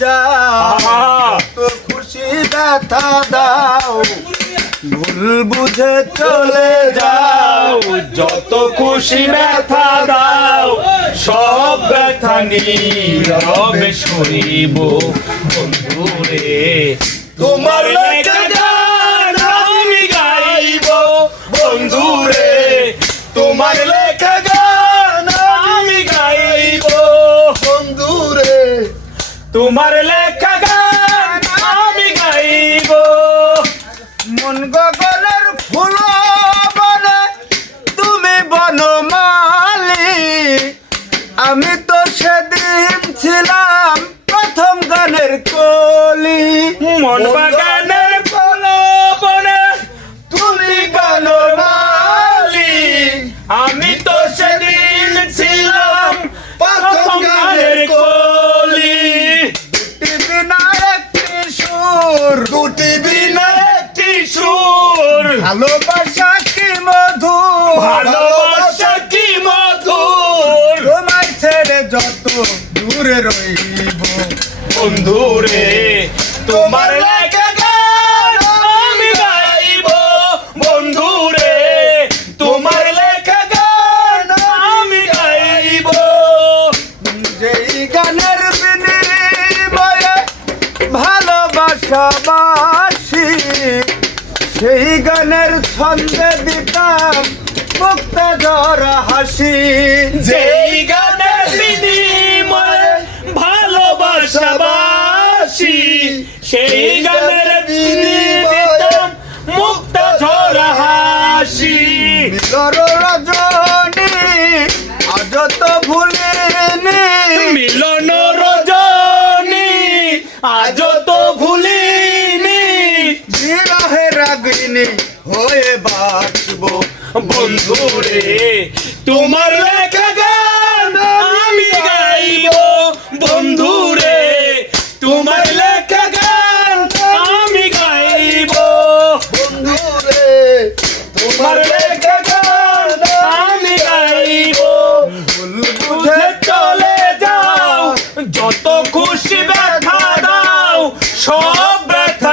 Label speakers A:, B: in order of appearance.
A: যাও তো খুশি ব্যথা দাও ভুল বুঝে চলে যাও।
B: যত খুশি ব্যথা দাও সব ব্যথা নীরবে সরিব। বন্ধুরে তোমার আমি গাইব। বন্ধুরে তোমার লেখা তোমার লেখা
A: ভালোবাসা কি মধু
B: ভালোবাসা কি মধুর?
A: তোমায় ছেড়ে যত দূরে রইব।
B: বন্ধুরে তোমার লেখা গান আমি গাইব। বন্ধুরে তোমার লেখা গান আমি গাইব।
A: যেই গানের বিনিময়ে ভালোবাসা বাসি। সেই গানের ছন্দে দিতাম মুক্ত জ্বর হাসি।
B: যেই গানের বিনিময়ে ভালোবাসাবাসি সেই গানের বিনিময়ে
A: রাগিনী হয়ে বাঁচবো।
B: বন্ধুরে তোমার লেখা গান আমি গাইব। বন্ধুরে তোমার লেখা গান আমি গাইব।
A: বন্ধুরে
B: তোমার লেখা গান আমি গাইব। বুঝে চলে যাও, যত খুশি ব্যথা দাও, সব ব্যথা